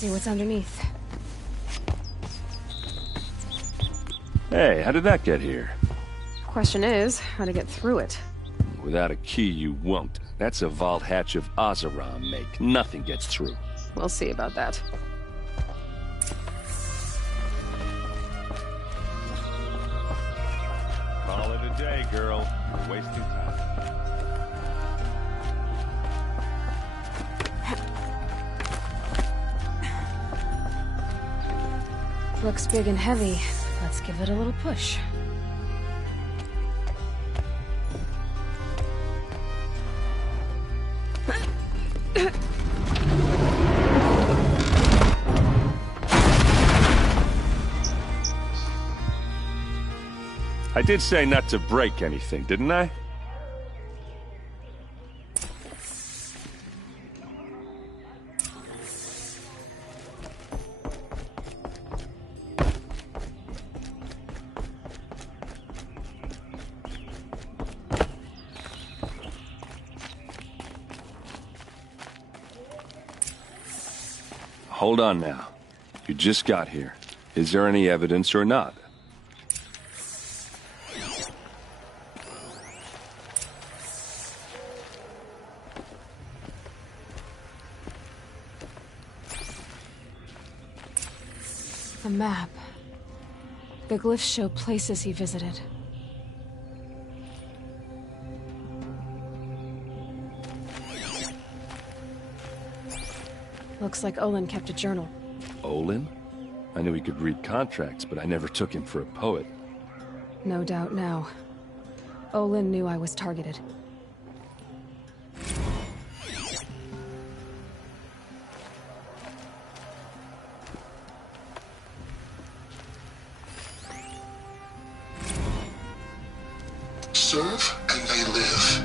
see what's underneath. Hey, how did that get here? Question is, how to get through it. Without a key, you won't. That's a vault hatch of Azeram make. Nothing gets through. We'll see about that. Call it a day, girl. You're wasting time. Looks big and heavy. Let's give it a little push. I did say not to break anything, didn't I? Hold on now. You just got here. Is there any evidence or not? A map. The glyphs show places he visited. Looks like Olin kept a journal. Olin? I knew he could read contracts, but I never took him for a poet. No doubt now. Olin knew I was targeted. Serve and they live.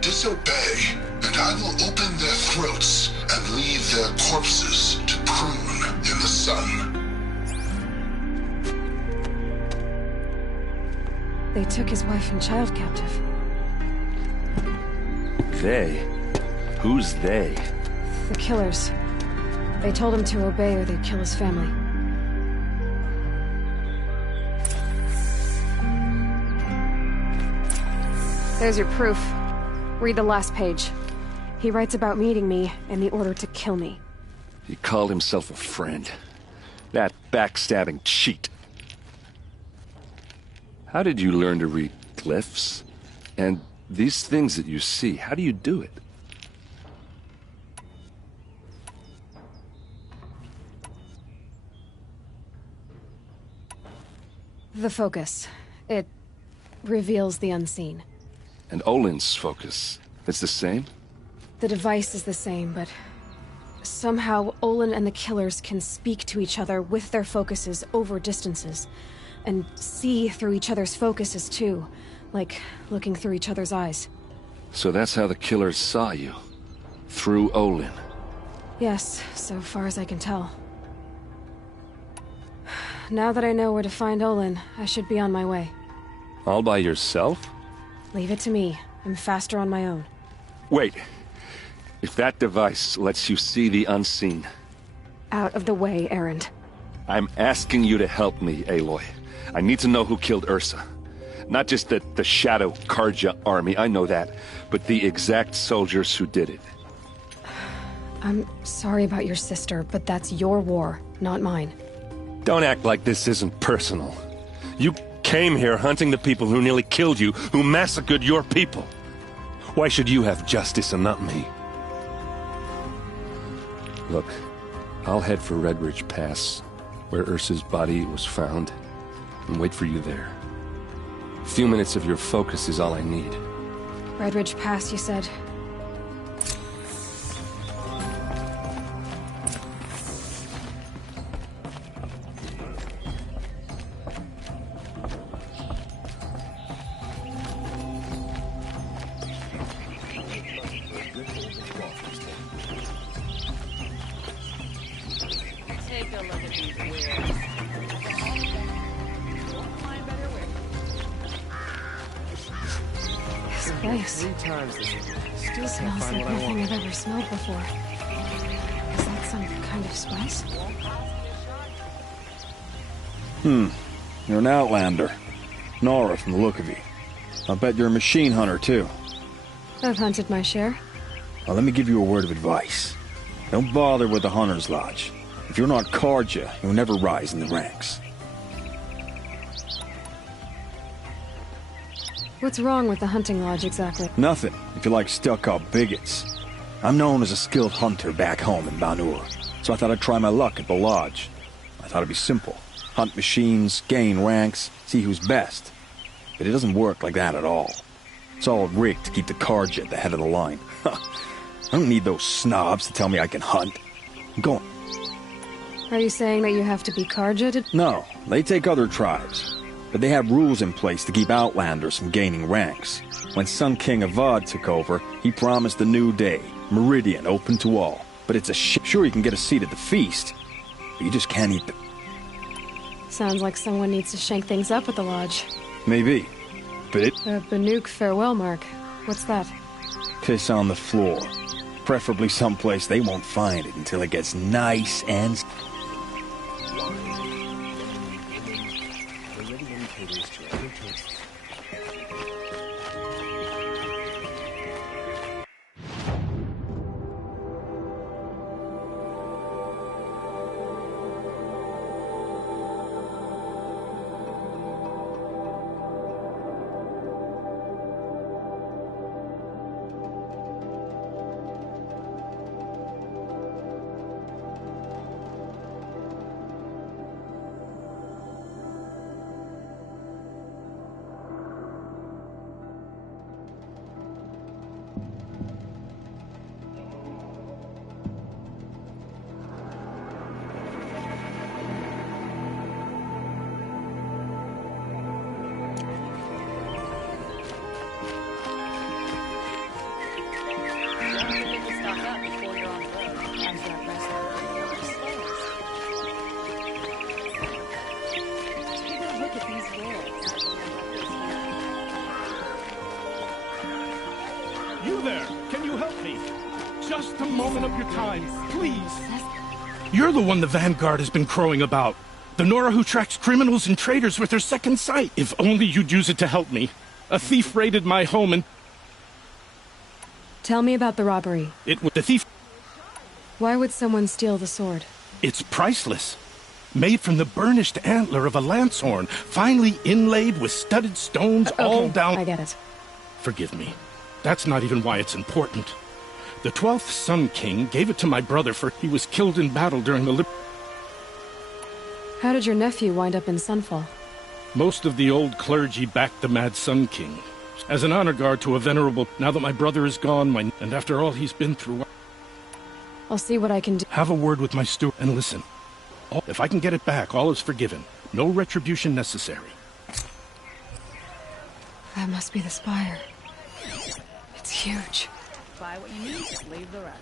Disobey, and I will open their throats and leave their corpses to prune in the sun. They took his wife and child captive. They? Who's they? The killers. They told him to obey or they'd kill his family. There's your proof. Read the last page. He writes about meeting me and the order to kill me. He called himself a friend. That backstabbing cheat. How did you learn to read glyphs? And these things that you see, how do you do it? The focus. It reveals the unseen. And Olin's focus, it's the same? The device is the same, but somehow Olin and the killers can speak to each other with their focuses over distances. And see through each other's focuses too, like looking through each other's eyes. So that's how the killers saw you? Through Olin? Yes, so far as I can tell. Now that I know where to find Olin, I should be on my way. All by yourself? Leave it to me. I'm faster on my own. Wait. If that device lets you see the unseen... Out of the way, Erend. I'm asking you to help me, Aloy. I need to know who killed Ursa. Not just the Shadow Carja army, I know that, but the exact soldiers who did it. I'm sorry about your sister, but that's your war, not mine. Don't act like this isn't personal. You came here hunting the people who nearly killed you, who massacred your people. Why should you have justice and not me? Look, I'll head for Red Ridge Pass, where Ursa's body was found, and wait for you there. A few minutes of your focus is all I need. Red Ridge Pass, you said? Take a look at these wares. This place. 3 times this. Still can't Smells find like what I nothing want. I've ever smelled before. Is that some kind of spice? You're an outlander. Nora from the look of you. I'll bet you're a machine hunter, too. I've hunted my share. Well, let me give you a word of advice. Don't bother with the Hunter's Lodge. If you're not Carja, you'll never rise in the ranks. What's wrong with the hunting lodge, exactly? Nothing, if you like stuck-up bigots. I'm known as a skilled hunter back home in Banur, so I thought I'd try my luck at the lodge. I thought it'd be simple. Hunt machines, gain ranks, see who's best. But it doesn't work like that at all. It's all rigged to keep the Carja at the head of the line. I don't need those snobs to tell me I can hunt. Go on. Are you saying that you have to be Carja to... No, they take other tribes. But they have rules in place to keep outlanders from gaining ranks. When Sun King Avad took over, he promised a new day, Meridian, open to all. But it's a sure you can get a seat at the feast, but you just can't eat the... Sounds like someone needs to shake things up at the lodge. Maybe, but it... The Banuk farewell mark. What's that? Piss on the floor. Preferably someplace they won't find it until it gets nice and... You there! Can you help me? Just a moment of your time, please. You're the one the Vanguard has been crowing about. The Nora who tracks criminals and traitors with her second sight. If only you'd use it to help me. A thief raided my home and... Tell me about the robbery. The thief... Why would someone steal the sword? It's priceless. Made from the burnished antler of a lancehorn, finely inlaid with studded stones all down... I get it. Forgive me. That's not even why it's important. The 12th Sun King gave it to my brother for he was killed in battle during the... How did your nephew wind up in Sunfall? Most of the old clergy backed the Mad Sun King. As an honor guard to a venerable... Now that my brother is gone, and after all he's been through... I'll see what I can do. Have a word with my steward and listen. If I can get it back, all is forgiven. No retribution necessary. That must be the spire. It's huge. Buy what you need, leave the rest.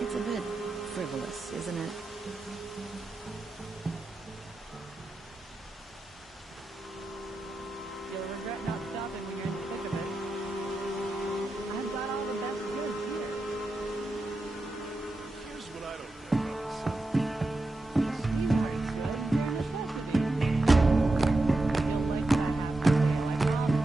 It's a bit frivolous, isn't it? You'll regret not stopping when you're in the thick of it. I've got all the best goods here. Here's what I don't get about this. You already should. You're supposed to be. You'll like what I have to say, I promise.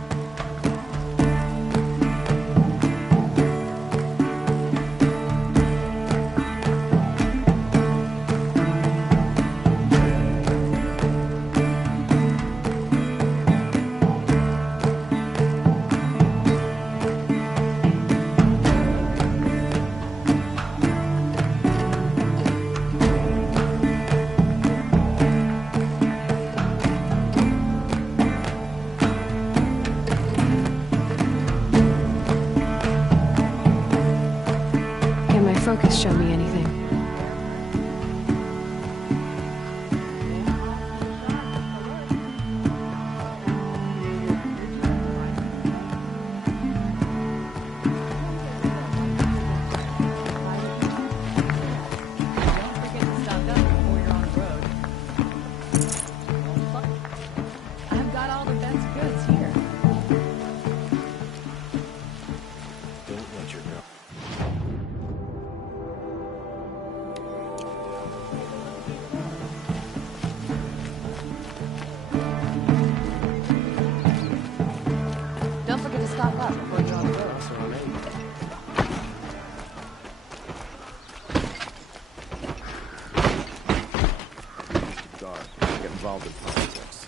involved in politics.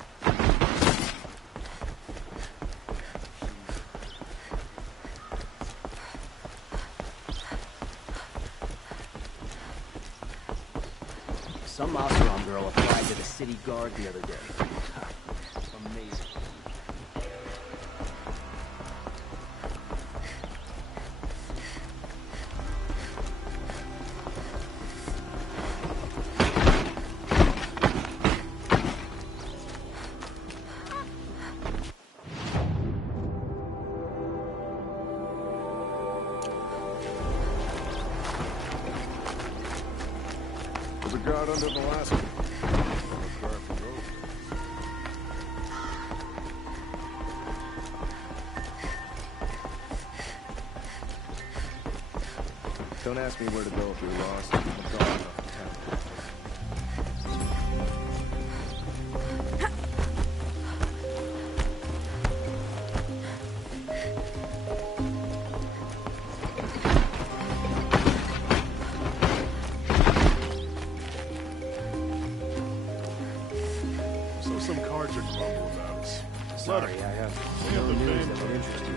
Some Oseram girl applied to the city guard the other day. Amazing. There's a guard under the last one. Don't ask me where to go if you're lost. I'm gone off the town. So some Carja grumble about us. Sorry, I have no news that would interest you.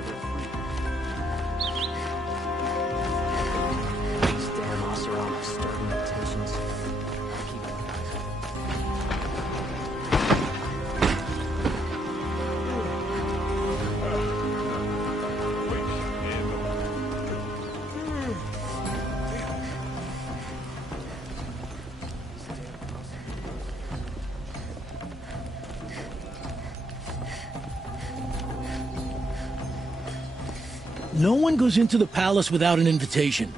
These damn Oseram are starting the tensions. Keep an eye. No one goes into the palace without an invitation.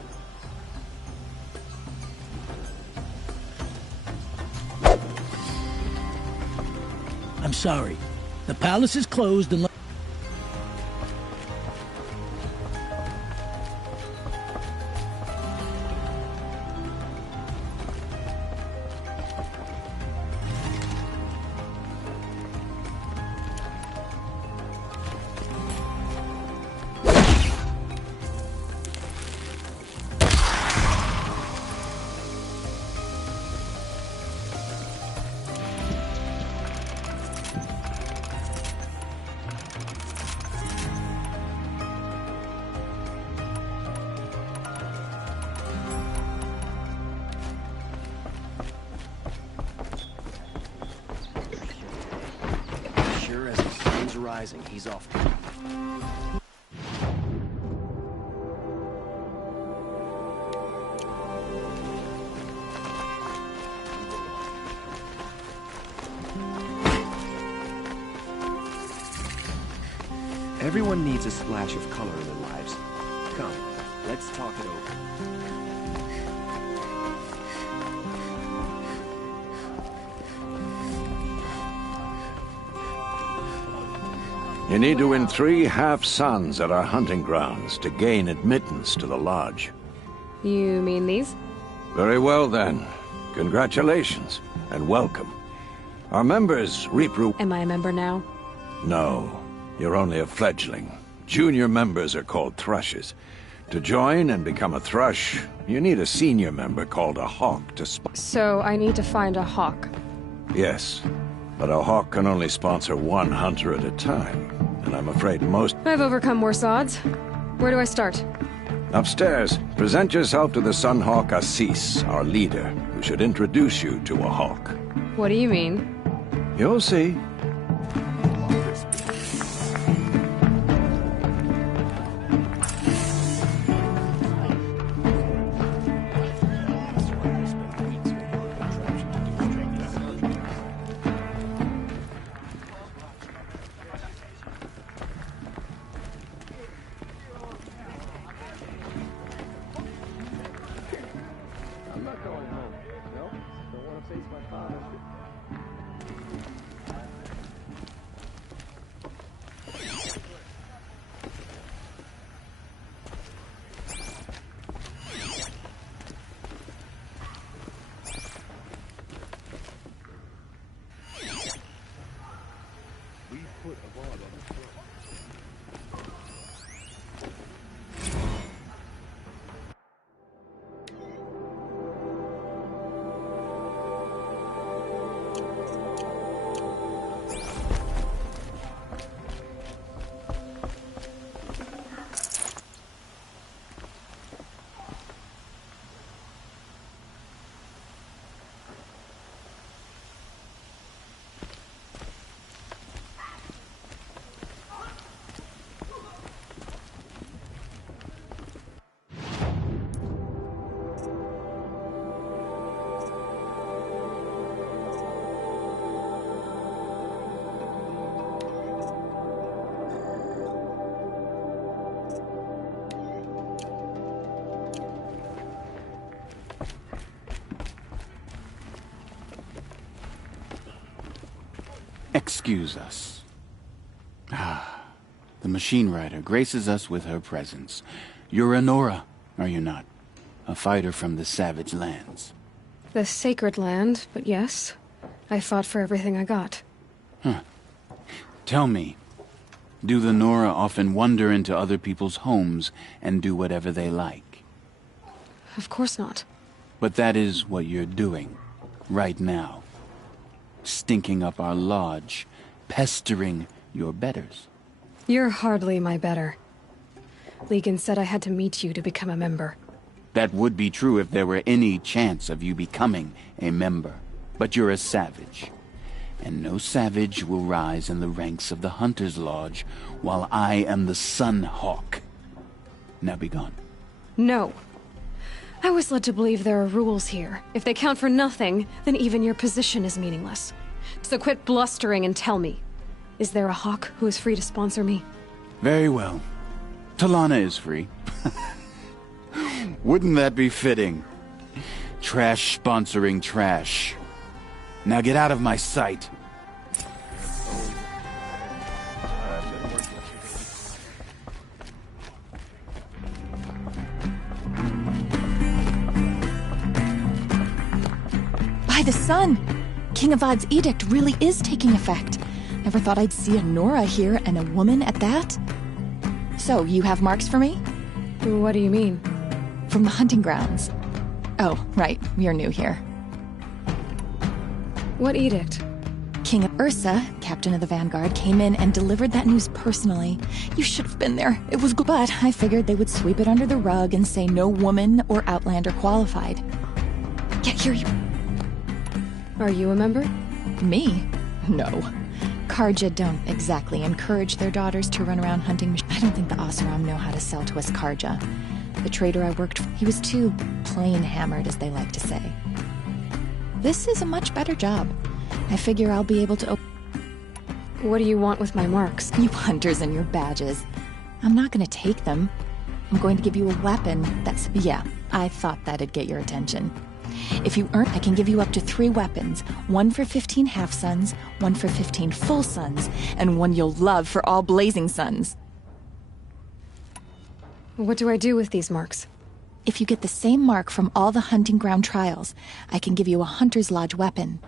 I'm sorry. The palace is closed unless... Sure as the sun's rising, he's off. Everyone needs a splash of color in their lives. Come, let's talk it over. You need to win 3 half-suns at our hunting grounds to gain admittance to the lodge. You mean these? Very well, then. Congratulations, and welcome. Our members reap Am I a member now? No, you're only a fledgling. Junior members are called thrushes. To join and become a thrush, you need a senior member called a hawk to So I need to find a hawk. Yes, but a hawk can only sponsor 1 hunter at a time, and I'm afraid most... I've overcome worse odds. Where do I start? Upstairs, present yourself to the Sunhawk Assis, our leader, who should introduce you to a hawk. What do you mean? You'll see. I'm not going home. No? Don't want to face my father. We put a ball on the front. Excuse us. The machine rider graces us with her presence. You're a Nora, are you not? A fighter from the savage lands. The sacred land, but yes. I fought for everything I got. Tell me, do the Nora often wander into other people's homes and do whatever they like? Of course not. But that is what you're doing, right now. Stinking up our lodge, pestering your betters. You're hardly my better. Legan said I had to meet you to become a member. That would be true if there were any chance of you becoming a member. But you're a savage. And no savage will rise in the ranks of the Hunter's Lodge while I am the Sun Hawk. Now be gone. No. I was led to believe there are rules here. If they count for nothing, then even your position is meaningless. So quit blustering and tell me. Is there a Hawk who is free to sponsor me? Very well. Talana is free. Wouldn't that be fitting? Trash sponsoring trash. Now get out of my sight. By the sun! King Avad's edict really is taking effect. Never thought I'd see a Nora here, and a woman at that. So, you have marks for me? What do you mean? From the hunting grounds. Oh, right, you're new here. What edict? King Ursa, captain of the Vanguard, came in and delivered that news personally. You should have been there. It was good, but I figured they would sweep it under the rug and say no woman or outlander qualified. Yeah, here you... Are you a member? Me? No. Carja don't exactly encourage their daughters to run around hunting. I don't think the Oseram know how to sell to us Carja. The trader I worked for, he was too plain-hammered, as they like to say. This is a much better job. I figure I'll be able to What do you want with my marks? You hunters and your badges. I'm not going to take them. I'm going to give you a weapon that's... Yeah, I thought that'd get your attention. If you earn, I can give you up to 3 weapons. One for 15 half-suns, one for 15 full suns, and one you'll love for all blazing suns. What do I do with these marks? If you get the same mark from all the hunting ground trials, I can give you a Hunter's Lodge weapon.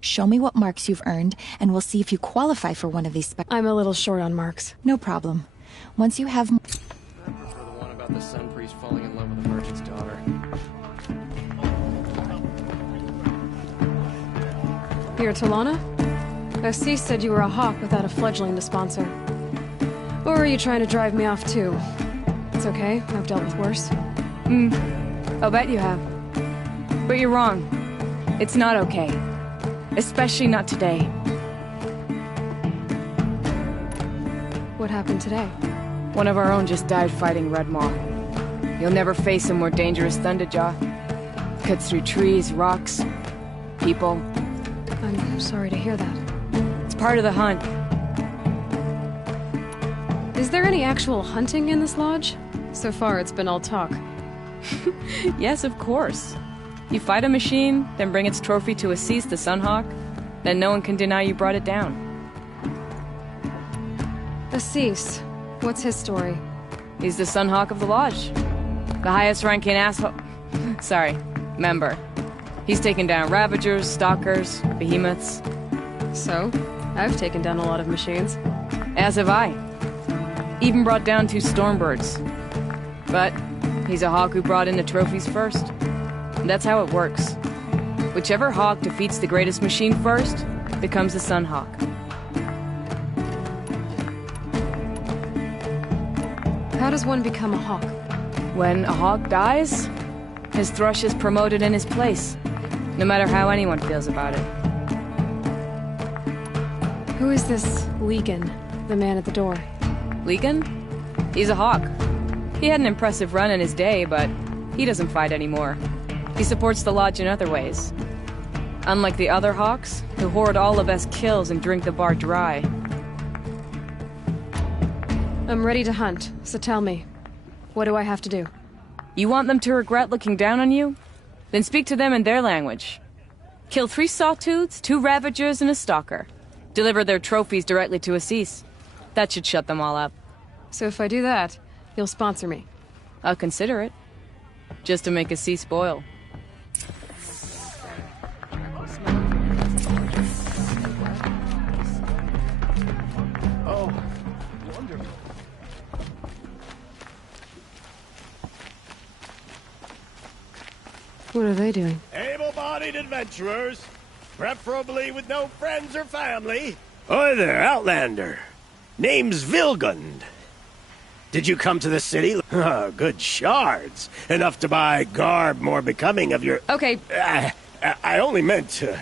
Show me what marks you've earned, and we'll see if you qualify for one of these I'm a little short on marks. No problem. Once you have... I prefer the one about the sun priest falling in love with a merchant's daughter. You're Talana? Assis said you were a hawk without a fledgling to sponsor. Or are you trying to drive me off too? It's okay, I've dealt with worse. I'll bet you have. But you're wrong. It's not okay. Especially not today. What happened today? One of our own just died fighting Red Maw. You'll never face a more dangerous Thunderjaw. Cuts through trees, rocks, people. I'm sorry to hear that. It's part of the hunt. Is there any actual hunting in this lodge? So far, it's been all talk. Yes, of course. You fight a machine, then bring its trophy to Assis the Sunhawk, then no one can deny you brought it down. Assis, what's his story? He's the Sunhawk of the Lodge. The highest ranking asshole... Sorry, member. He's taken down Ravagers, Stalkers, Behemoths. So, I've taken down a lot of machines. As have I. Even brought down 2 Stormbirds. But he's a hawk who brought in the trophies first. And that's how it works. Whichever hawk defeats the greatest machine first becomes the Sunhawk. How does one become a hawk? When a hawk dies, his thrush is promoted in his place, no matter how anyone feels about it. Who is this Legan, the man at the door? Legan? He's a hawk. He had an impressive run in his day, but he doesn't fight anymore. He supports the lodge in other ways. Unlike the other hawks, who hoard all the best kills and drink the bar dry. I'm ready to hunt, so tell me, what do I have to do? You want them to regret looking down on you? Then speak to them in their language. Kill 3 sawtooths, 2 ravagers, and a stalker. Deliver their trophies directly to Assis. That should shut them all up. So if I do that, you'll sponsor me? I'll consider it. Just to make Assis spoil. Oh, wonderful. What are they doing? Able-bodied adventurers, preferably with no friends or family. Oi there, Outlander. Name's Vilgund. Did you come to the city? Oh, good shards. Enough to buy garb more becoming of your... Okay. I only meant to...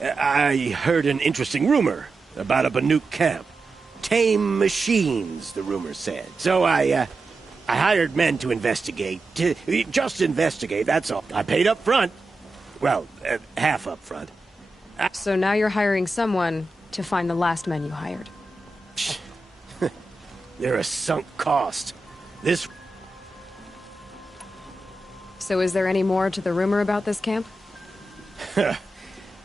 I heard an interesting rumor about a Banuk camp. Tame machines, the rumor said. So I hired men to investigate. Just investigate, that's all. I paid up front. Well, half up front. So now you're hiring someone to find the last men you hired. They're a sunk cost. This... So is there any more to the rumor about this camp? The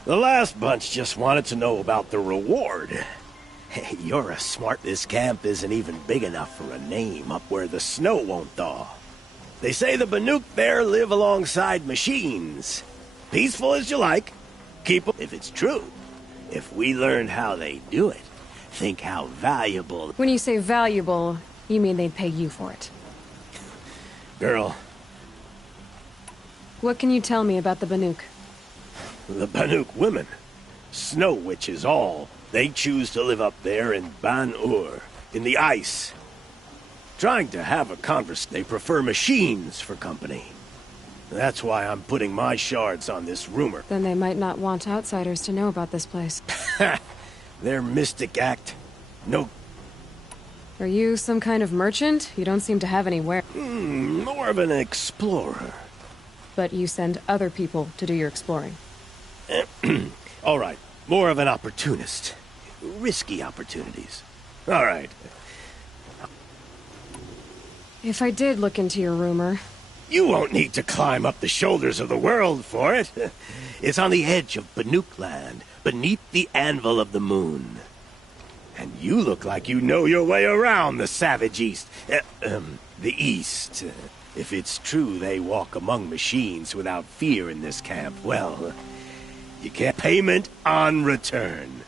last bunch just wanted to know about the reward. Hey, you're a smart. This camp isn't even big enough for a name up where the snow won't thaw. They say the Banuk there live alongside machines. Peaceful as you like. Keep 'em if it's true. If we learned how they do it, think how valuable... When you say valuable, you mean they'd pay you for it. Girl. What can you tell me about the Banuk? The Banuk women. Snow witches all. They choose to live up there in Ban-Ur, in the ice. Trying to have a conversation. They prefer machines for company. That's why I'm putting my shards on this rumor. Then they might not want outsiders to know about this place. Their mystic act. No... Are you some kind of merchant? You don't seem to have any wear. More of an explorer. But you send other people to do your exploring. All right. More of an opportunist. Risky opportunities. All right. If I did look into your rumor... You won't need to climb up the shoulders of the world for it. It's on the edge of Banuk land, beneath the anvil of the moon. And you look like you know your way around the savage east. The east. If it's true they walk among machines without fear in this camp, well, you get payment on return.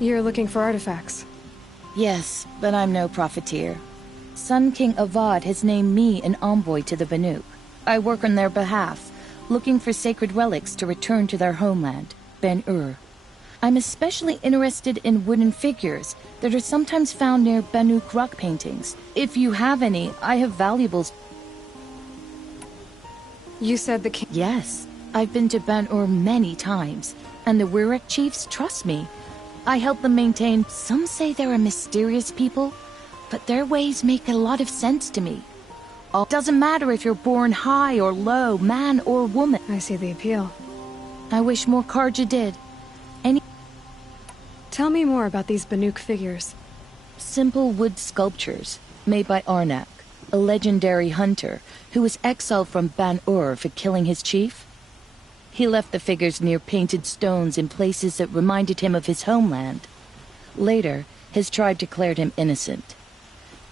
You're looking for artifacts. Yes, but I'm no profiteer. Sun King Avad has named me an envoy to the Banuk. I work on their behalf, looking for sacred relics to return to their homeland, Ben-Ur. I'm especially interested in wooden figures that are sometimes found near Banuk rock paintings. If you have any, I have valuables. You said the king... Yes, I've been to Ban-Ur many times, and the Wirek chiefs trust me. I help them maintain... Some say they're a mysterious people, but their ways make a lot of sense to me. It doesn't matter if you're born high or low, man or woman. I see the appeal. I wish more Carja did. Tell me more about these Banuk figures. Simple wood sculptures, made by Arnak, a legendary hunter who was exiled from Ban-Ur for killing his chief. He left the figures near painted stones in places that reminded him of his homeland. Later, his tribe declared him innocent.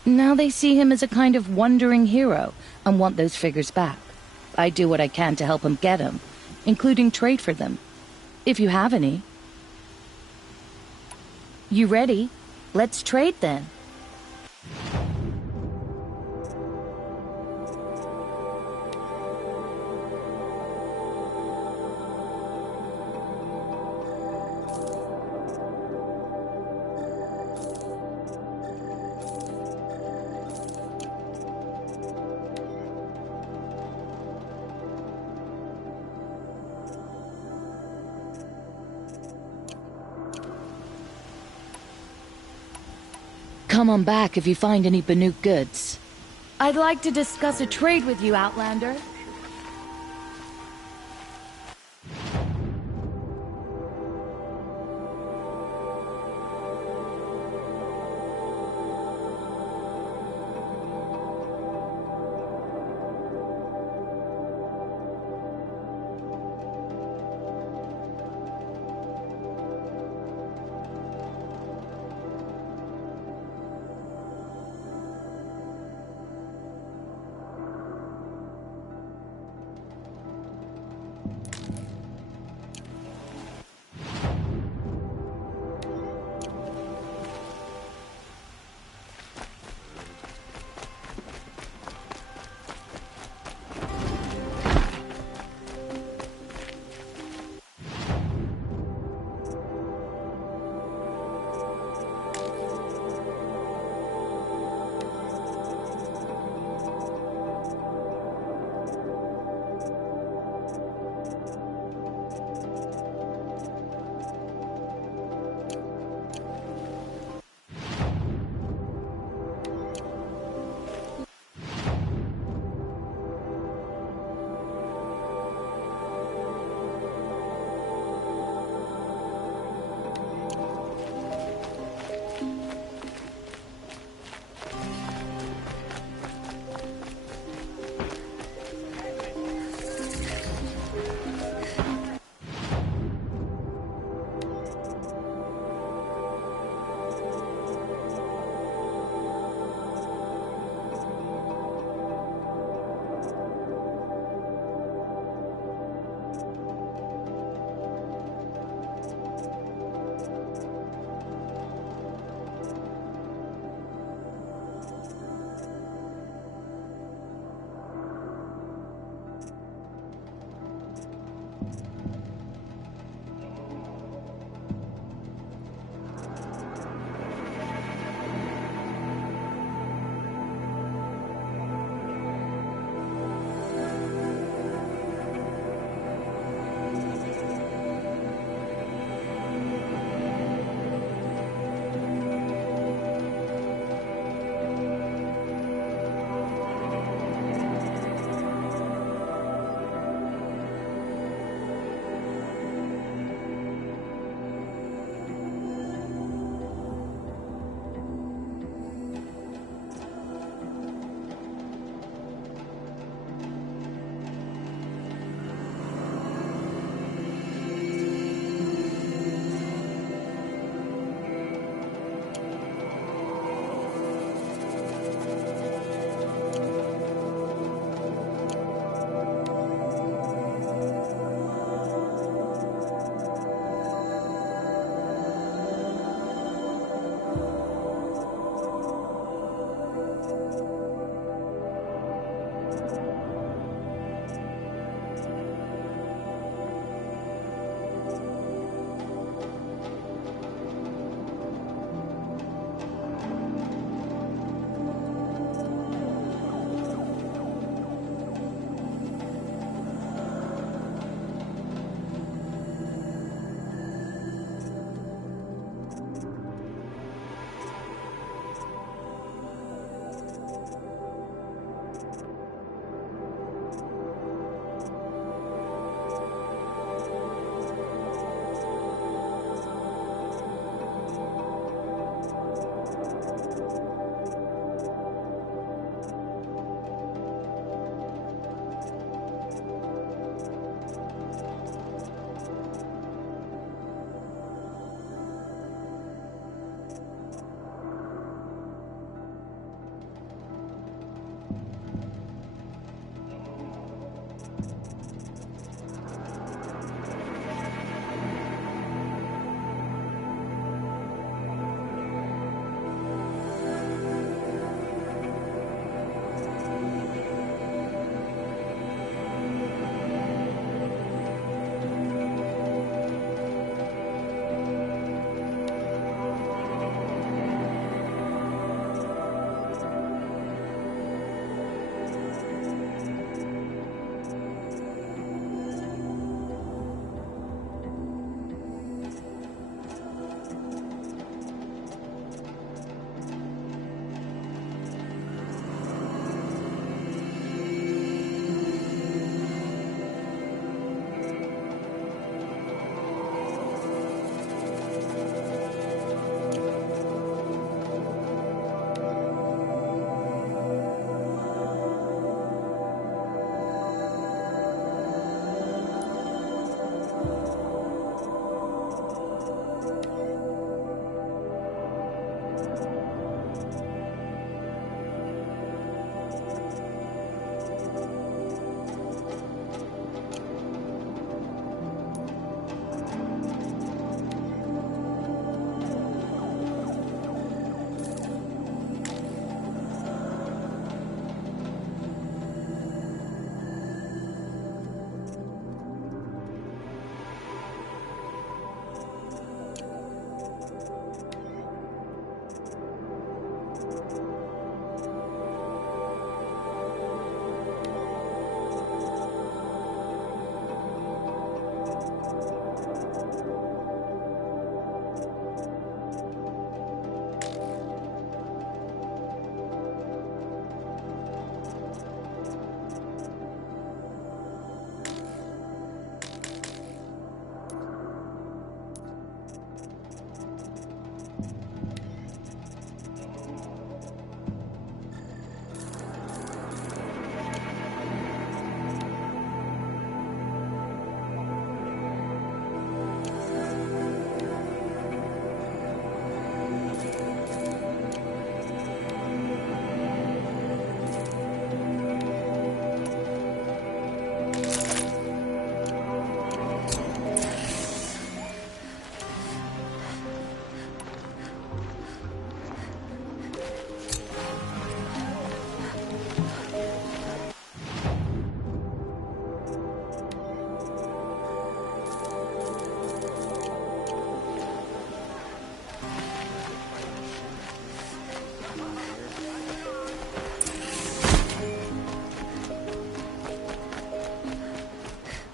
Now they see him as a kind of wandering hero and want those figures back. I do what I can to help him get them, including trade for them, if you have any. You ready? Let's trade then. Come on back if you find any Banuk goods. I'd like to discuss a trade with you, Outlander.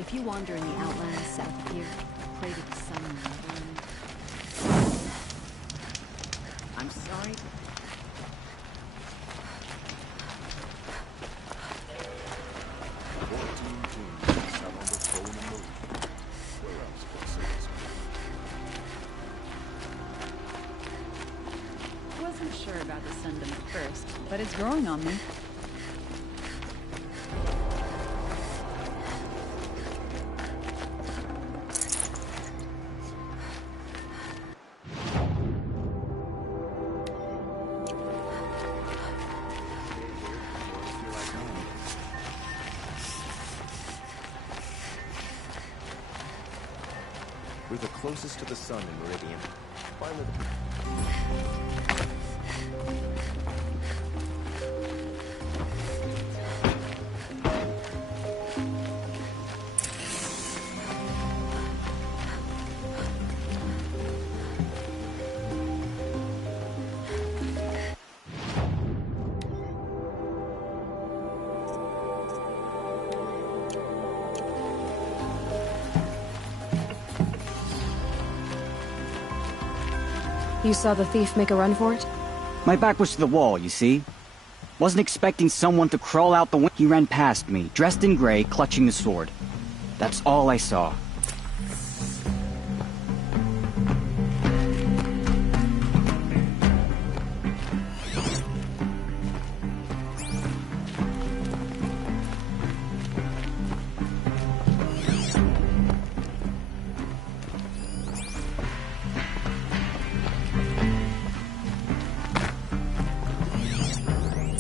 If you wander in the outlands south of here, pray to the sun and the moon. I'm sorry. Wasn't sure about the Sundom at first, but it's growing on me. We're the closest to the sun in Meridian. Finally. You saw the thief make a run for it? My back was to the wall, you see? Wasn't expecting someone to crawl out the window. He ran past me, dressed in gray, clutching the sword. That's all I saw.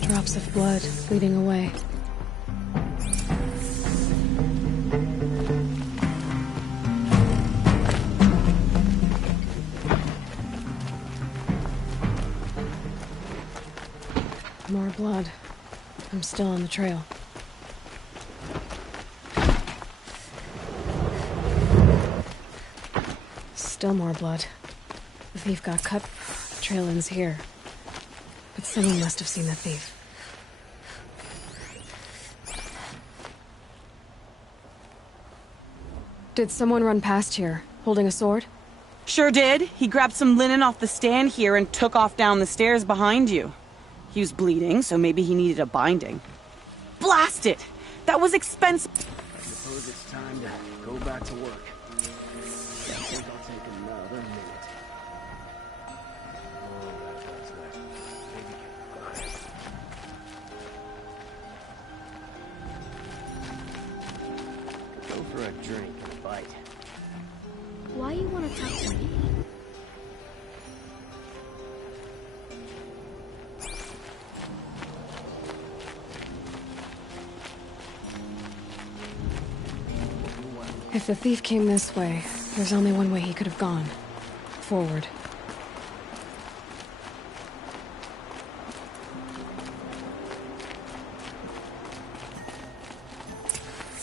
Drops of blood bleeding away. More blood. I'm still on the trail. Still more blood. The thief got cut. The trail ends here. But someone must have seen the thief. Did someone run past here, holding a sword? Sure did. He grabbed some linen off the stand here and took off down the stairs behind you. He was bleeding, so maybe he needed a binding. Blast it! That was expensive. I suppose it's time to go back to work. I think I'll take another minute. Go for a drink and a bite. Why you want to talk to me? If the thief came this way, there's only one way he could have gone. Forward.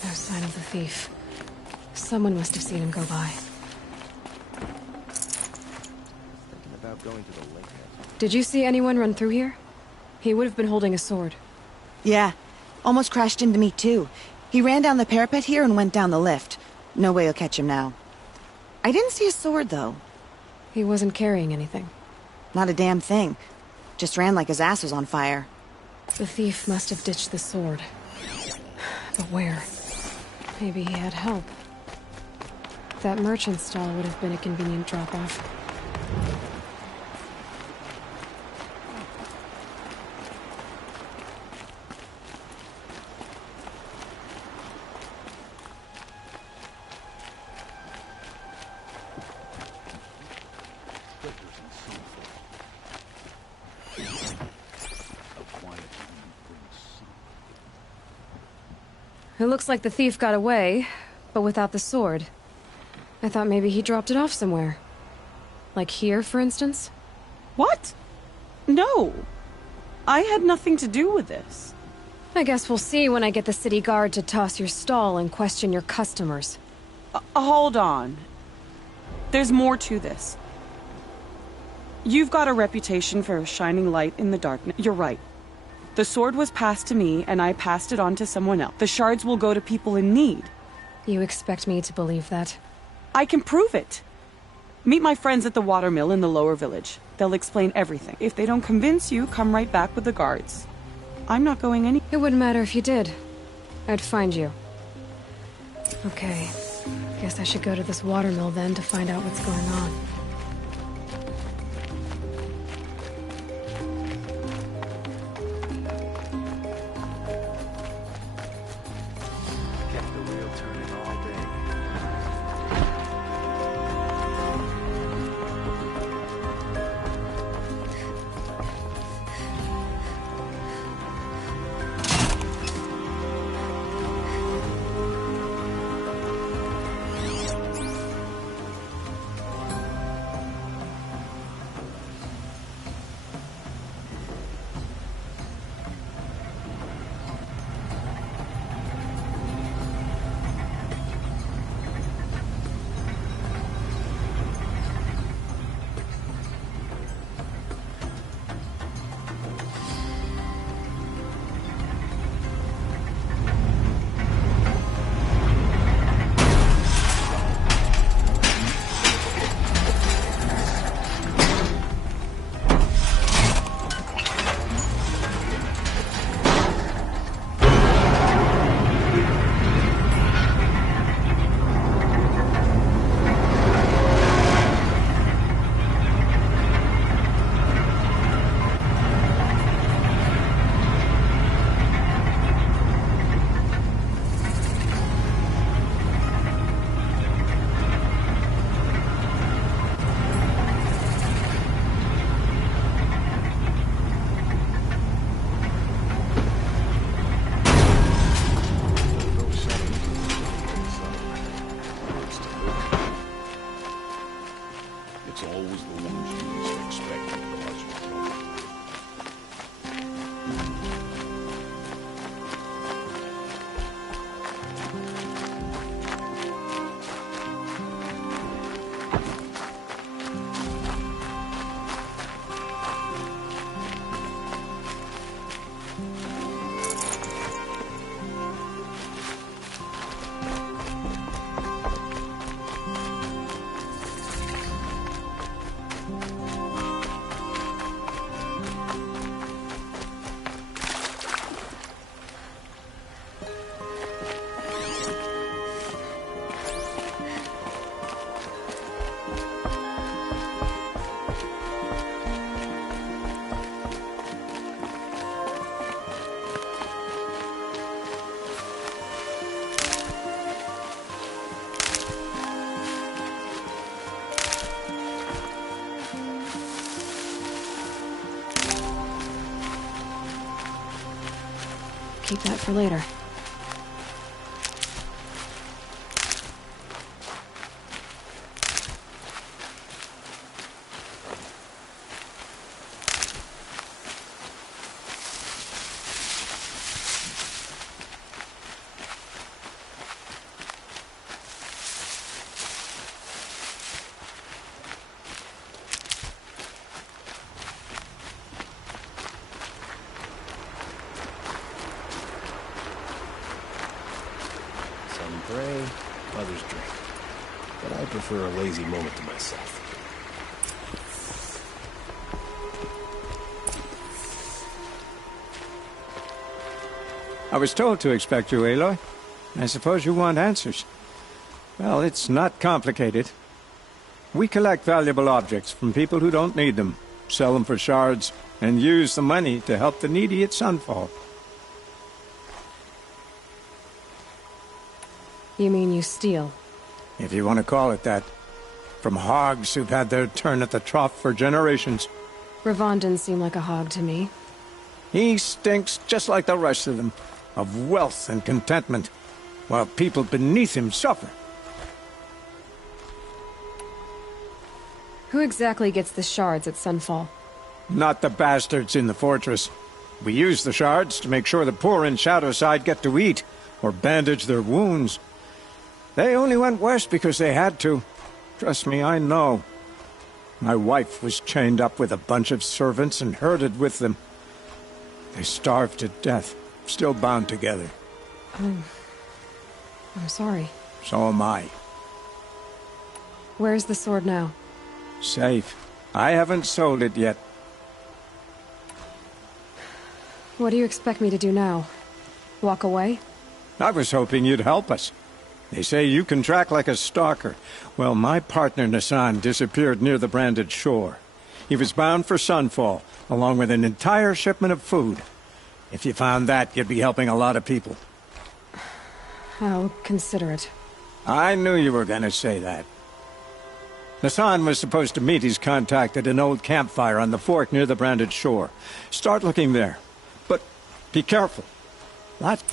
No sign of the thief. Someone must have seen him go by. Thinking about going to the lake house. Did you see anyone run through here? He would have been holding a sword. Yeah. Almost crashed into me, too. He ran down the parapet here and went down the lift. No way you'll catch him now. I didn't see a sword, though. He wasn't carrying anything. Not a damn thing. Just ran like his ass was on fire. The thief must have ditched the sword. But where? Maybe he had help. That merchant stall would have been a convenient drop-off. It looks like the thief got away, but without the sword. I thought maybe he dropped it off somewhere. Like here, for instance? What? No. I had nothing to do with this. I guess we'll see when I get the city guard to toss your stall and question your customers. Hold on. There's more to this. You've got a reputation for shining light in the darkness. You're right. The sword was passed to me, and I passed it on to someone else. The shards will go to people in need. You expect me to believe that? I can prove it. Meet my friends at the watermill in the lower village. They'll explain everything. If they don't convince you, come right back with the guards. I'm not going any— It wouldn't matter if you did. I'd find you. Okay. Guess I should go to this watermill then to find out what's going on. Kept the wheel turning all day. It's always the ones you least expect that cause you trouble. Keep that for later. Pray, others drink. But I prefer a lazy moment to myself. I was told to expect you, Aloy. I suppose you want answers. Well, it's not complicated. We collect valuable objects from people who don't need them, sell them for shards, and use the money to help the needy at Sunfall. You mean you steal? If you want to call it that. From hogs who've had their turn at the trough for generations. Ravon didn't seem like a hog to me. He stinks just like the rest of them, of wealth and contentment, while people beneath him suffer. Who exactly gets the shards at Sunfall? Not the bastards in the fortress. We use the shards to make sure the poor in Shadowside get to eat, or bandage their wounds. They only went west because they had to. Trust me, I know. My wife was chained up with a bunch of servants and herded with them. They starved to death, still bound together. I'm sorry. So am I. Where's the sword now? Safe. I haven't sold it yet. What do you expect me to do now? Walk away? I was hoping you'd help us. They say you can track like a stalker. Well, my partner Nassan disappeared near the branded shore. He was bound for Sunfall, along with an entire shipment of food. If you found that, you'd be helping a lot of people. I'll consider it. I knew you were gonna say that. Nassan was supposed to meet his contact at an old campfire on the fork near the branded shore. Start looking there. But be careful. Lots...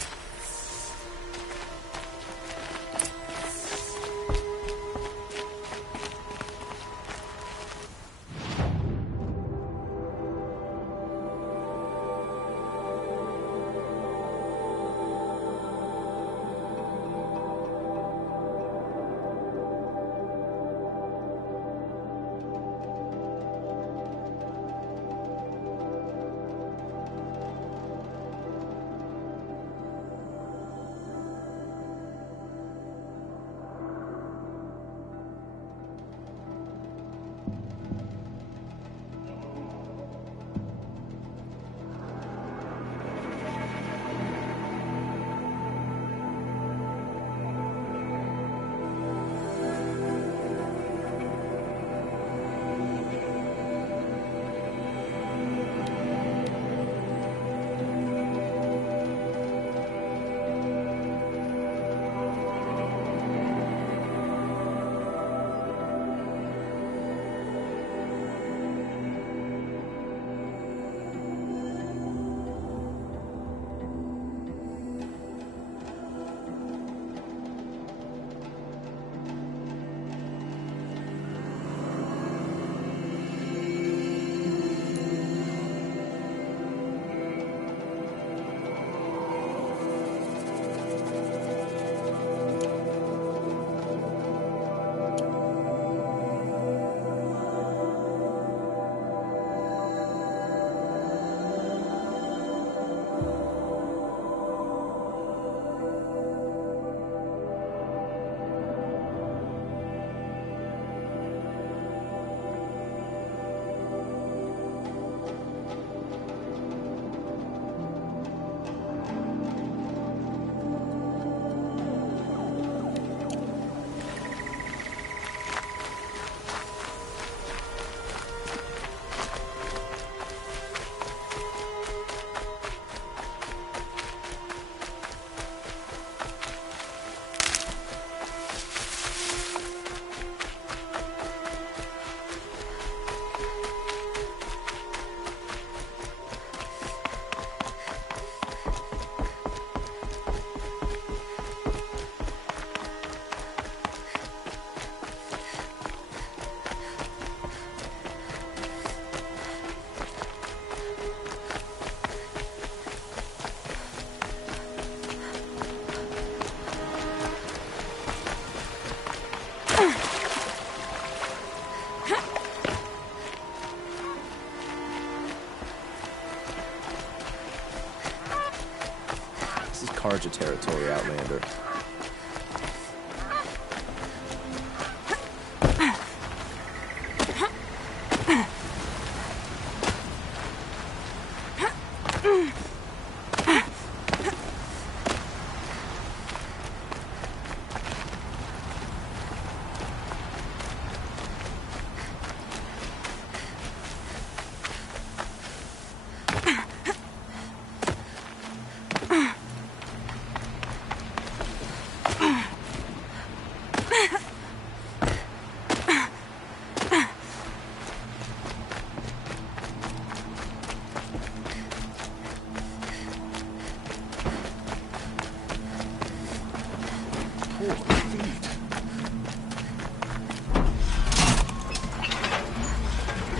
Carja territory, Outlander.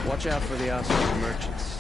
Watch out for the outside merchants.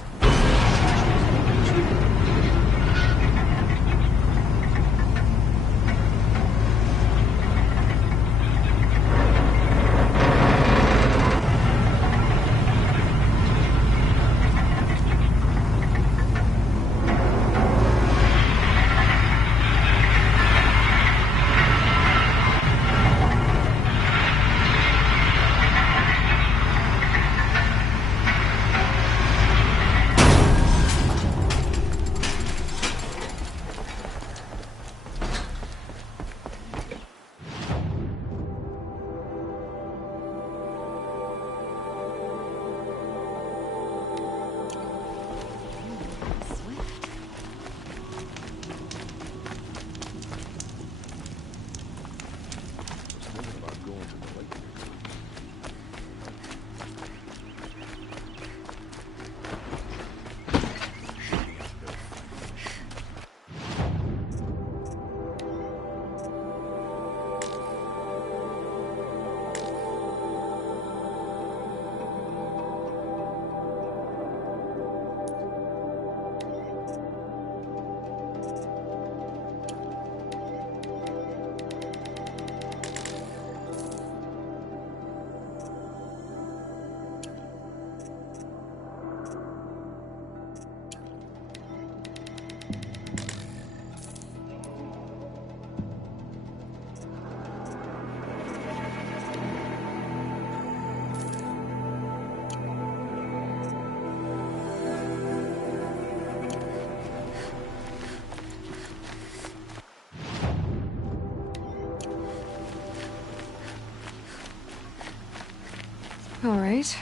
All right.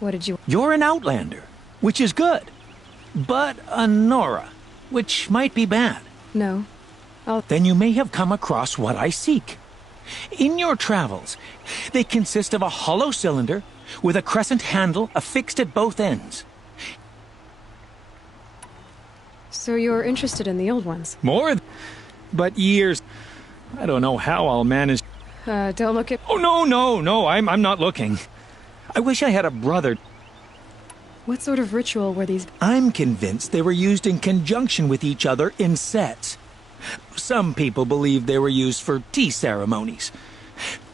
What did you... You're an outlander, which is good. But a Nora, which might be bad. No. Then you may have come across what I seek. In your travels, they consist of a hollow cylinder with a crescent handle affixed at both ends. So you're interested in the old ones? But years. I don't know how I'll manage. Don't look at... Oh, no, I'm not looking. I wish I had a brother. What sort of ritual were these? I'm convinced they were used in conjunction with each other in sets. Some people believe they were used for tea ceremonies.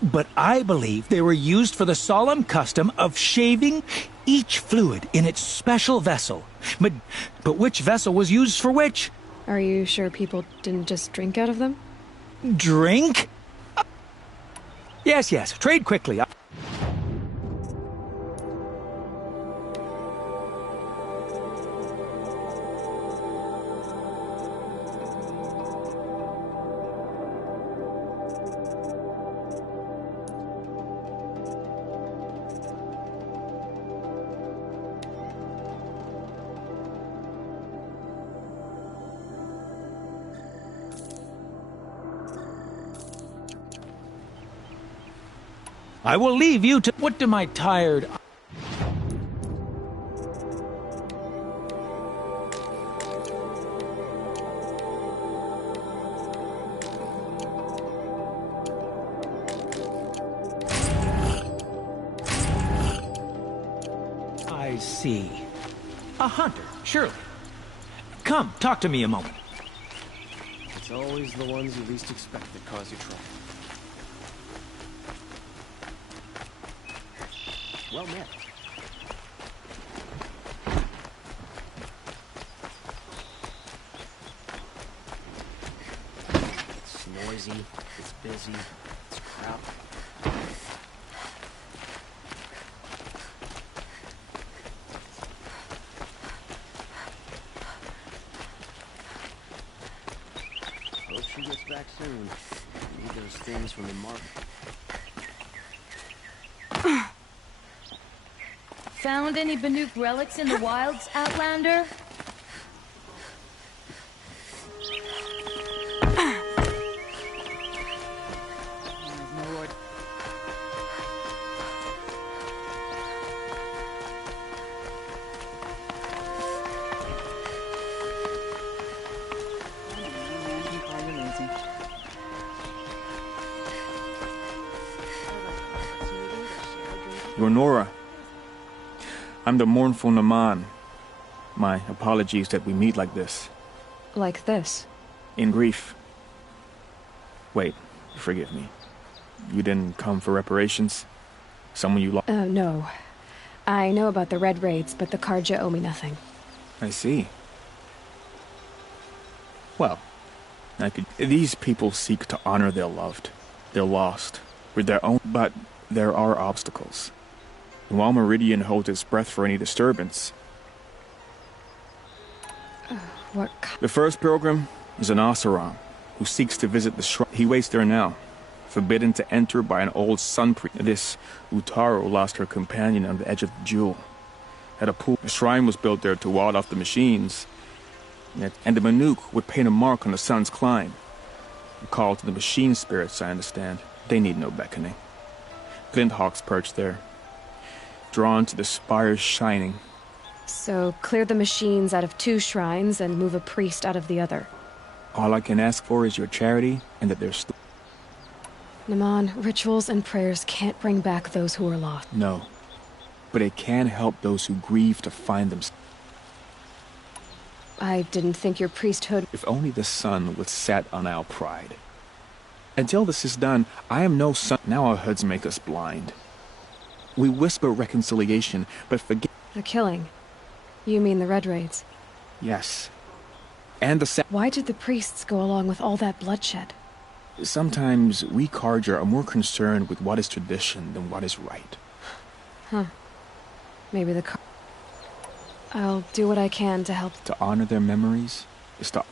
But I believe they were used for the solemn custom of shaving each fluid in its special vessel. But which vessel was used for which? Are you sure people didn't just drink out of them? Drink? Yes, trade quickly. I will leave you to... What do my tired... I see. A hunter, surely. Come, talk to me a moment. It's always the ones you least expect that cause you trouble. Well met. It's noisy, it's busy, it's crowded. Hope she gets back soon. Need those things from the market. Found any Banuk relics in the wilds, Outlander? You're Nora. I'm the mournful Naman. My apologies that we meet like this. Like this? In grief. Wait, forgive me. You didn't come for reparations? Someone you lost? No. I know about the Red Raids, but the Carja owe me nothing. I see. Well, these people seek to honor their loved, their lost, with their own, but there are obstacles. And while Meridian holds its breath for any disturbance... The first pilgrim is an Oseram, who seeks to visit the shrine. He waits there now, forbidden to enter by an old sun priest. This Utaru lost her companion on the edge of the jewel. At a pool, a shrine was built there to ward off the machines. And the Banuk would paint a mark on the sun's climb. A call to the machine spirits, I understand. They need no beckoning. Glinthawks perch there, drawn to the spires shining. So clear the machines out of 2 shrines and move a priest out of the other. All I can ask for is your charity and that there's... Naman, rituals and prayers can't bring back those who are lost. No, but it can help those who grieve to find them. I didn't think your priesthood... If only the sun would set on our pride. Until this is done, I am no son. Now our hoods make us blind. We whisper reconciliation, but forget... The killing. You mean the Red Raids? Yes. And the... Why did the priests go along with all that bloodshed? Sometimes we Carja are more concerned with what is tradition than what is right. Huh. Maybe the... I'll do what I can to help. To honor their memories is to...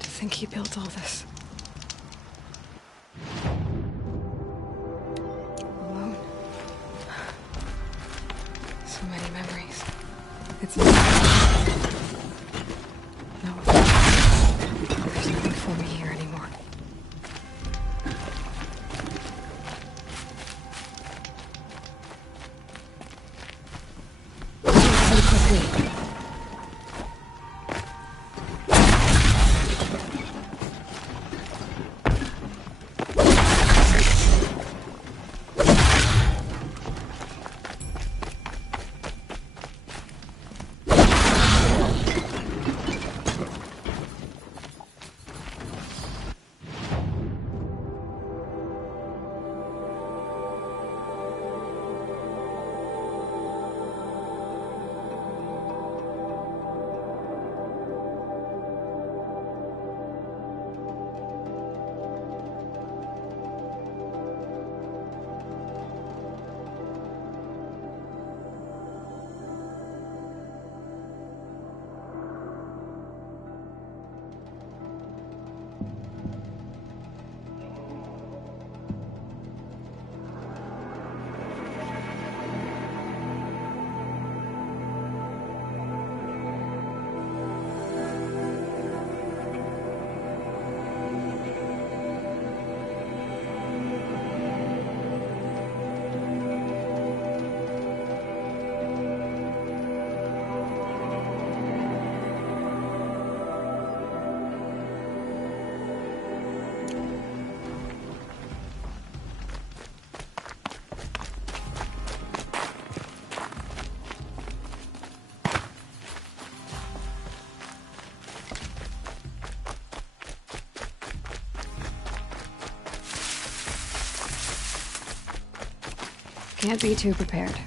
I think he built all this. Alone. So many memories. It's no. There's nothing for me here anymore. Really quickly. Can't be too prepared.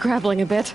Scrabbling a bit.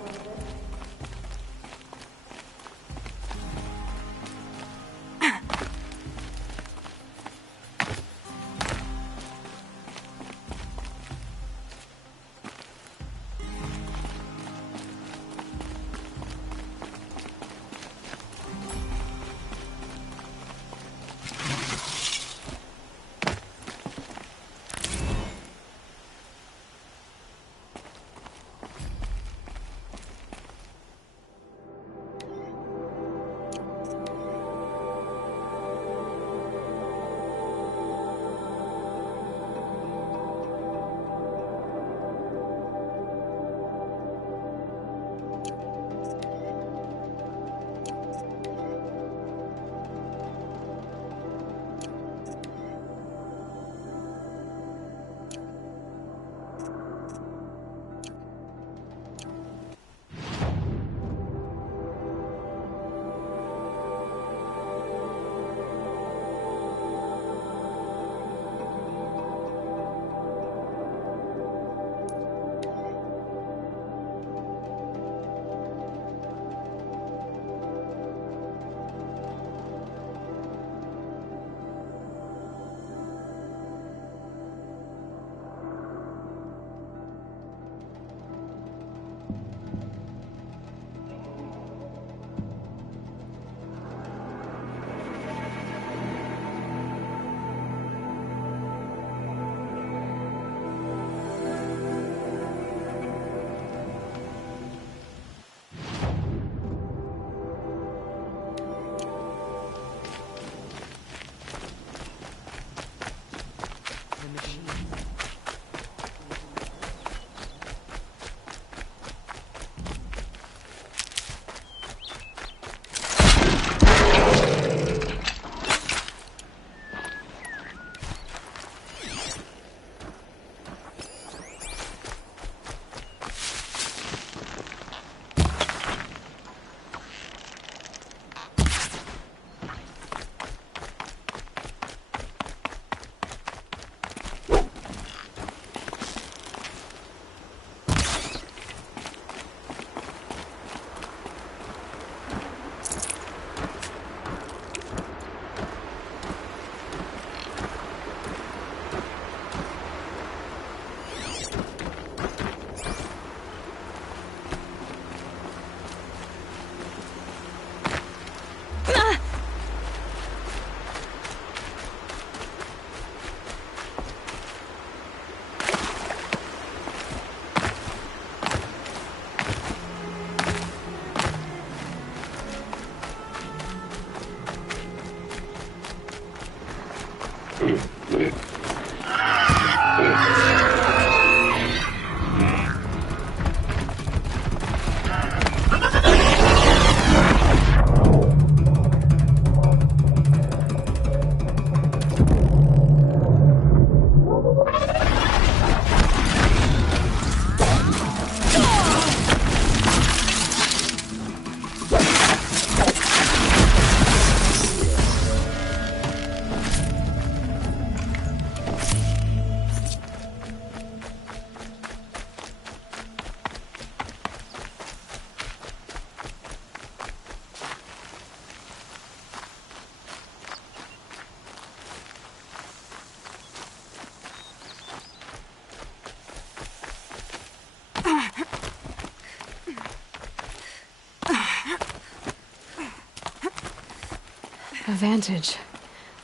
vantage.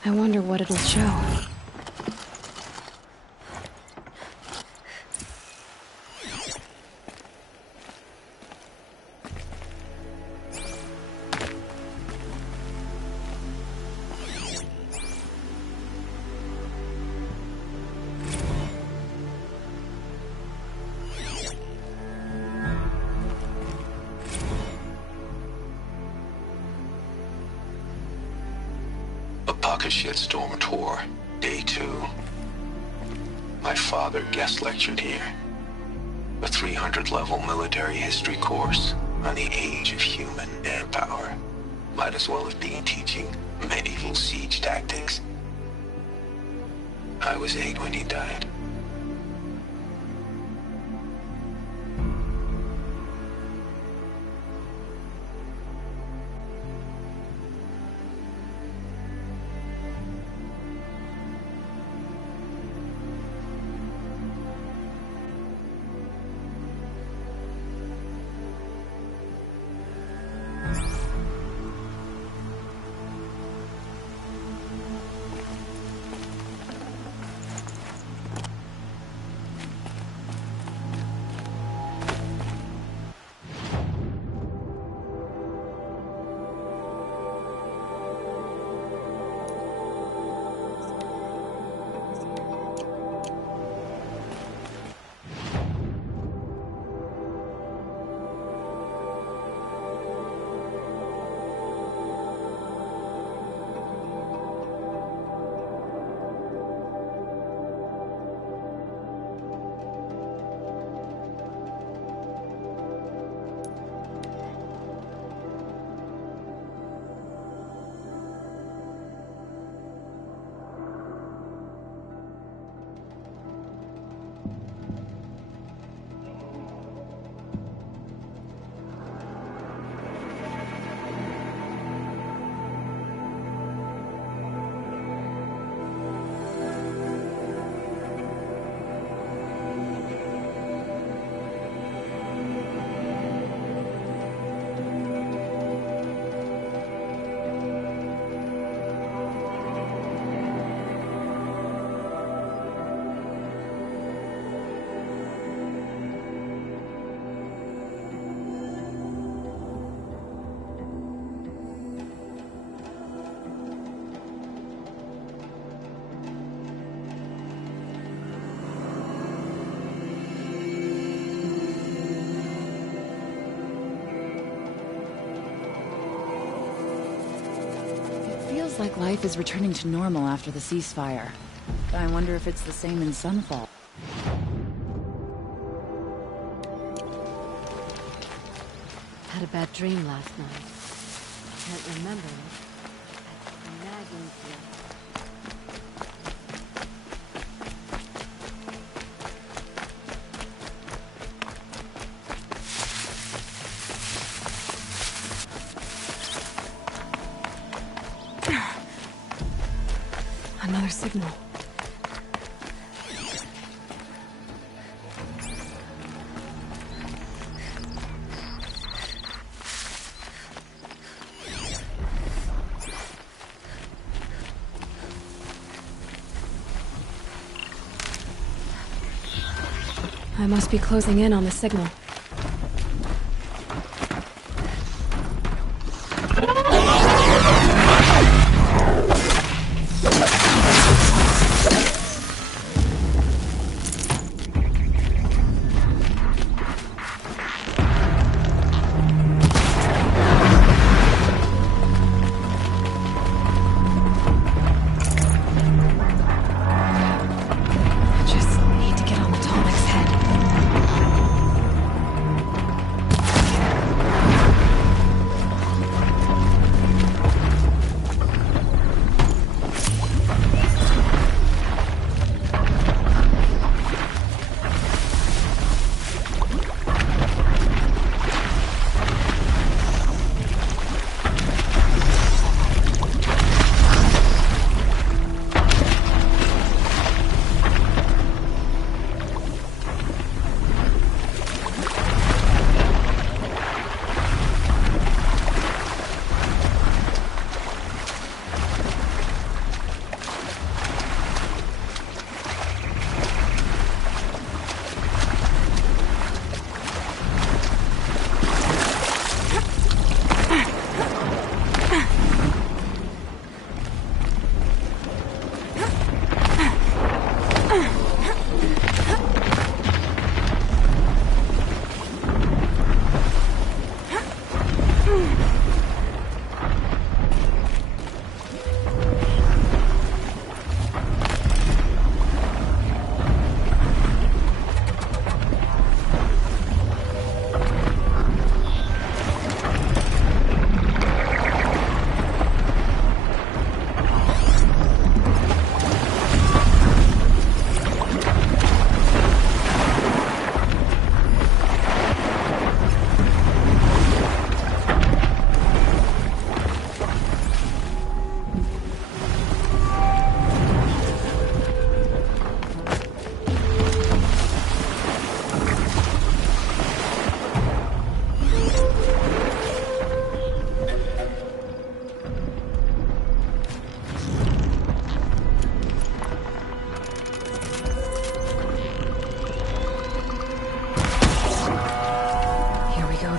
I wonder what it'll show. Shitstorm Tour, Day 2. My father guest lectured here. A 300-level military history course on the age of human air power. Might as well have been teaching medieval siege tactics. I was 8 when he died. Feels like life is returning to normal after the ceasefire. But I wonder if it's the same in Sunfall. Had a bad dream last night. Can't remember it. That nagging feeling. Another signal. I must be closing in on the signal.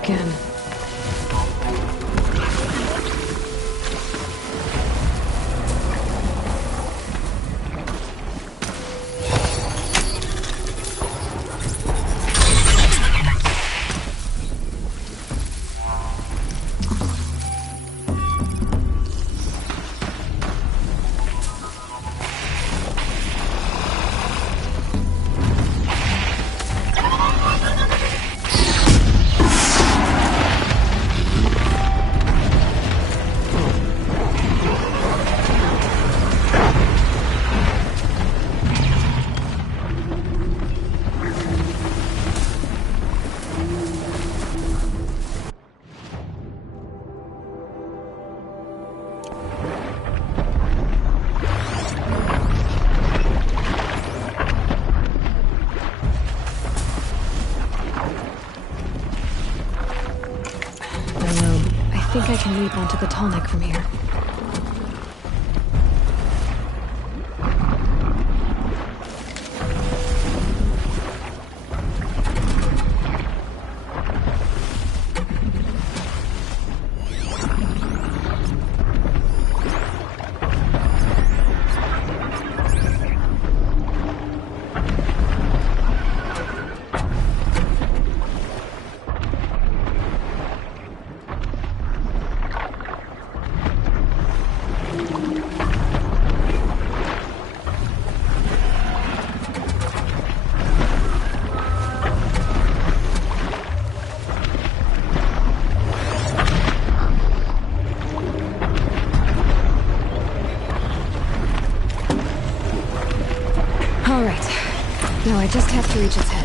again. I think I can leap onto the tall neck from here. No, I just have to reach its head.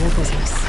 to your business.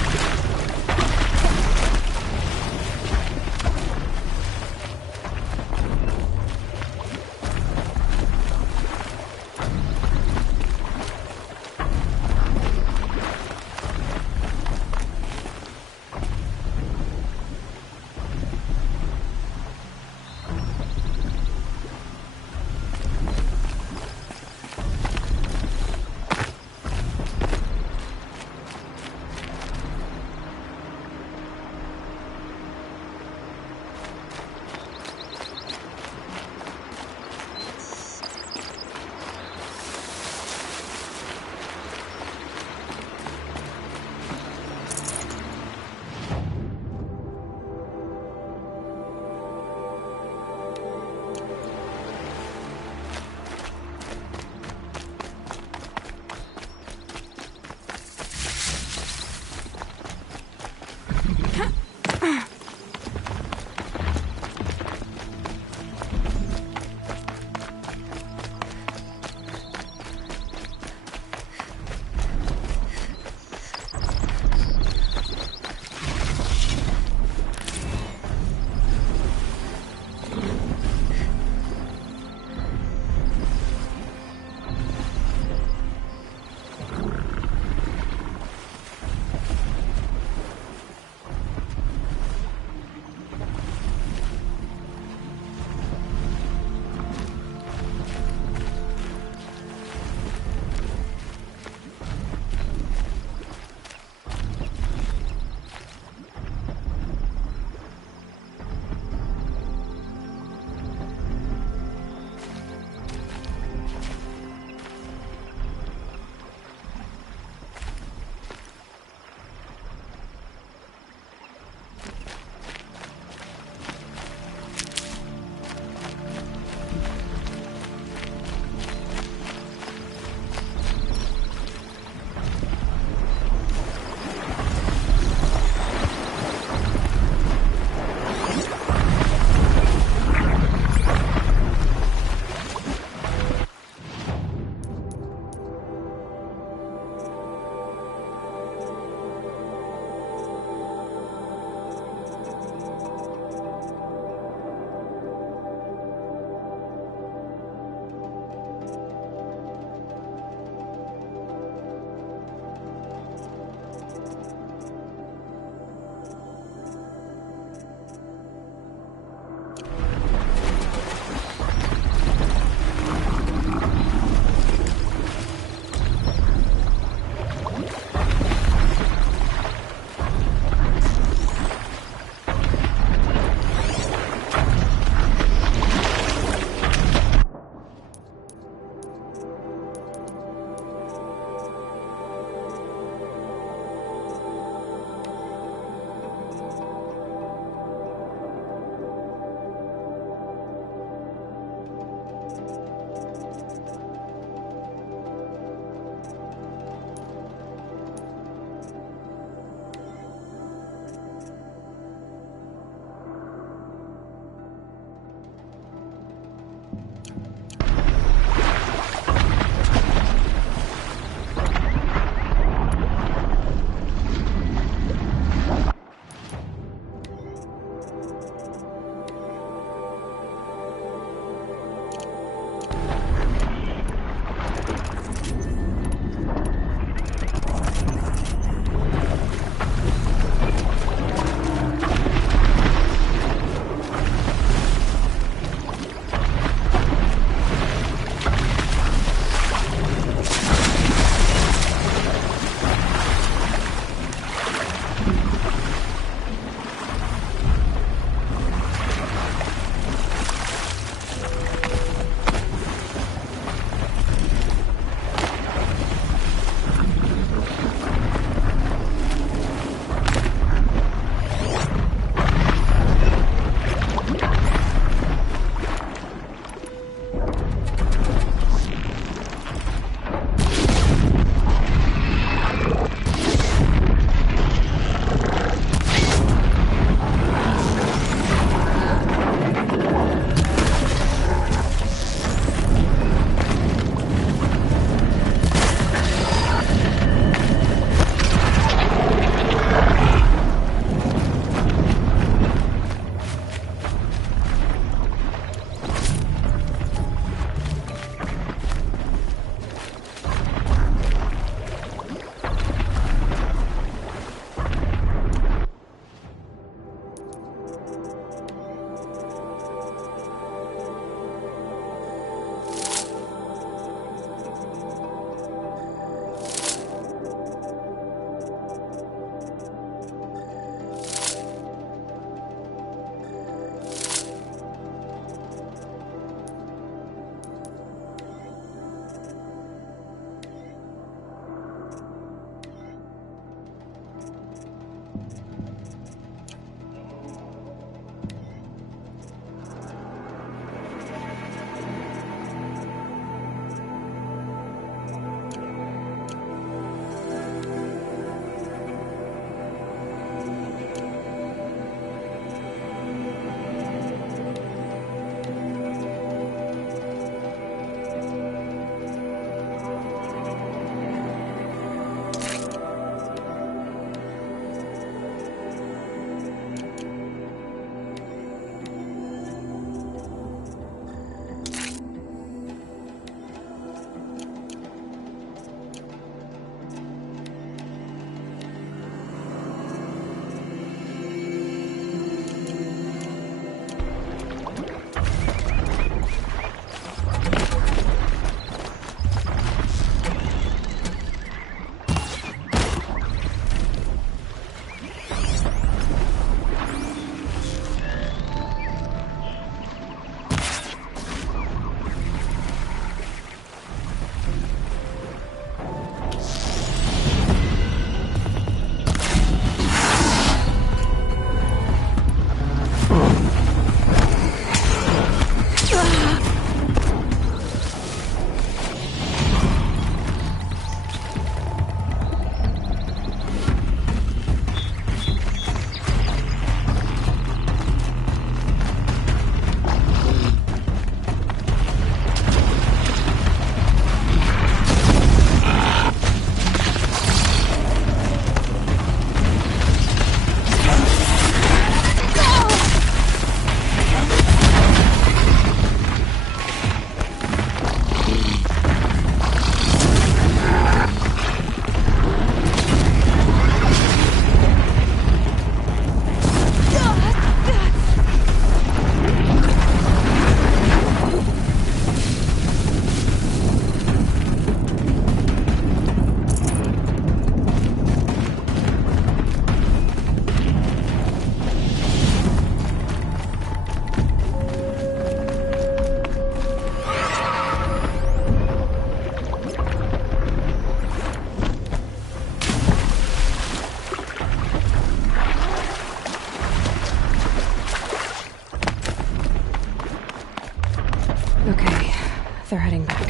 They're heading back.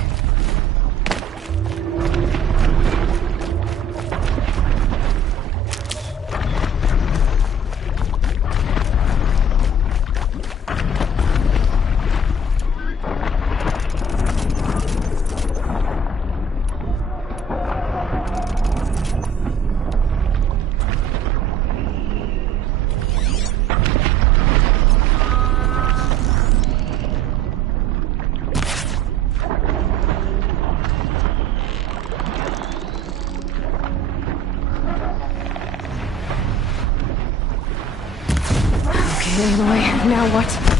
Okay, Aloy, now what?